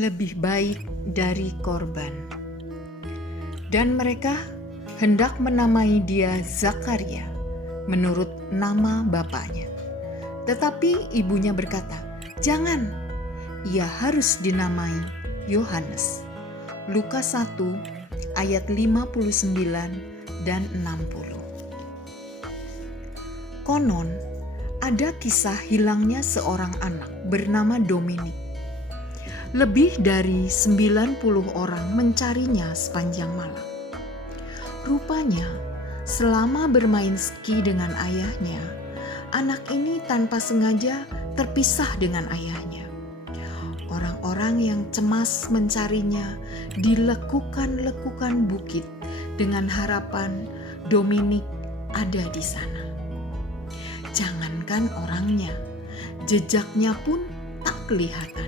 lebih baik dari korban. Dan mereka hendak menamai dia Zakaria menurut nama bapaknya. Tetapi ibunya berkata, "Jangan, ia harus dinamai Yohanes." Lukas 1 ayat 59 dan 60. Konon, ada kisah hilangnya seorang anak bernama Dominik. Lebih dari 90 orang mencarinya sepanjang malam. Rupanya, selama bermain ski dengan ayahnya, anak ini tanpa sengaja terpisah dengan ayahnya. Orang-orang yang cemas mencarinya di lekukan-lekukan bukit dengan harapan Dominik ada di sana. Jangankan orangnya, jejaknya pun tak kelihatan.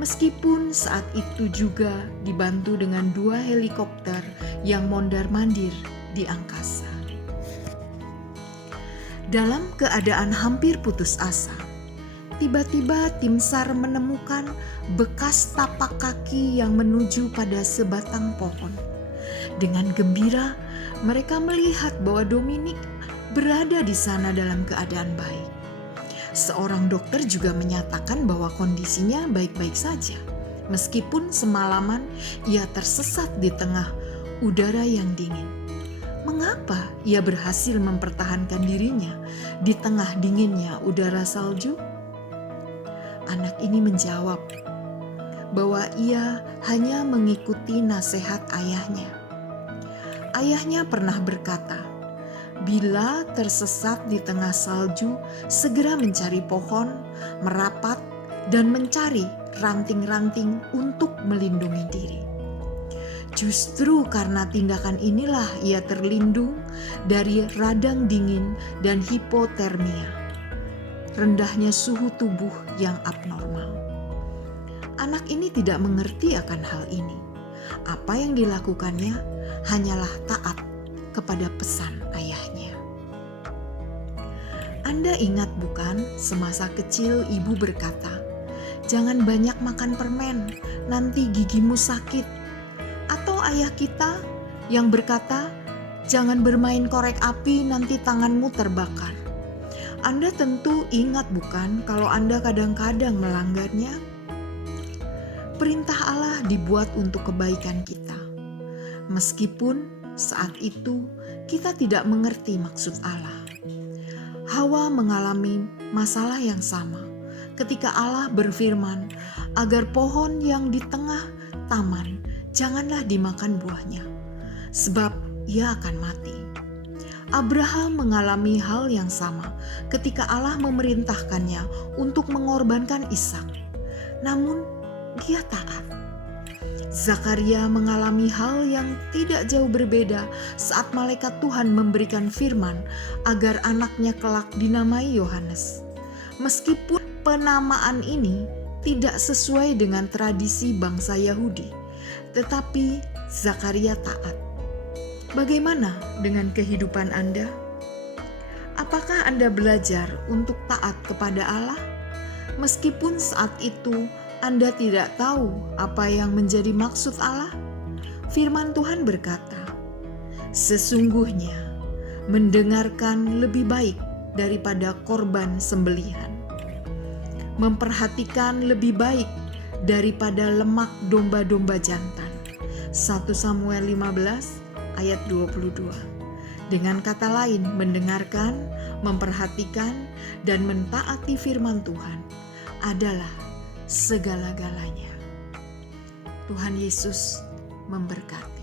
Meskipun saat itu juga dibantu dengan 2 helikopter yang mondar-mandir di angkasa. Dalam keadaan hampir putus asa, tiba-tiba tim SAR menemukan bekas tapak kaki yang menuju pada sebatang pohon. Dengan gembira, mereka melihat bahwa Dominik berada di sana dalam keadaan baik. Seorang dokter juga menyatakan bahwa kondisinya baik-baik saja, meskipun semalaman ia tersesat di tengah udara yang dingin. Mengapa ia berhasil mempertahankan dirinya di tengah dinginnya udara salju? Anak ini menjawab bahwa ia hanya mengikuti nasihat ayahnya. Ayahnya pernah berkata, "Bila tersesat di tengah salju, segera mencari pohon, merapat, dan mencari ranting-ranting untuk melindungi diri." Justru karena tindakan inilah ia terlindung dari radang dingin dan hipotermia, rendahnya suhu tubuh yang abnormal. Anak ini tidak mengerti akan hal ini. Apa yang dilakukannya hanyalah taat kepada pesan ayahnya. Anda ingat bukan, semasa kecil ibu berkata, "Jangan banyak makan permen, nanti gigimu sakit." Atau ayah kita yang berkata, "Jangan bermain korek api, nanti tanganmu terbakar." Anda tentu ingat bukan kalau Anda kadang-kadang melanggarnya? Perintah Allah dibuat untuk kebaikan kita. Meskipun saat itu kita tidak mengerti maksud Allah. Hawa mengalami masalah yang sama ketika Allah berfirman agar pohon yang di tengah taman janganlah dimakan buahnya, sebab ia akan mati. Abraham mengalami hal yang sama ketika Allah memerintahkannya untuk mengorbankan Ishak, namun dia taat. Zakaria mengalami hal yang tidak jauh berbeda saat malaikat Tuhan memberikan firman agar anaknya kelak dinamai Yohanes. Meskipun penamaan ini tidak sesuai dengan tradisi bangsa Yahudi, tetapi Zakaria taat. Bagaimana dengan kehidupan Anda? Apakah Anda belajar untuk taat kepada Allah? Meskipun saat itu Anda tidak tahu apa yang menjadi maksud Allah? Firman Tuhan berkata, "Sesungguhnya mendengarkan lebih baik daripada korban sembelihan, memperhatikan lebih baik daripada lemak domba-domba jantan." 1 Samuel 15 ayat 22. Dengan kata lain, mendengarkan, memperhatikan, dan mentaati firman Tuhan adalah segala-galanya. Tuhan Yesus memberkati.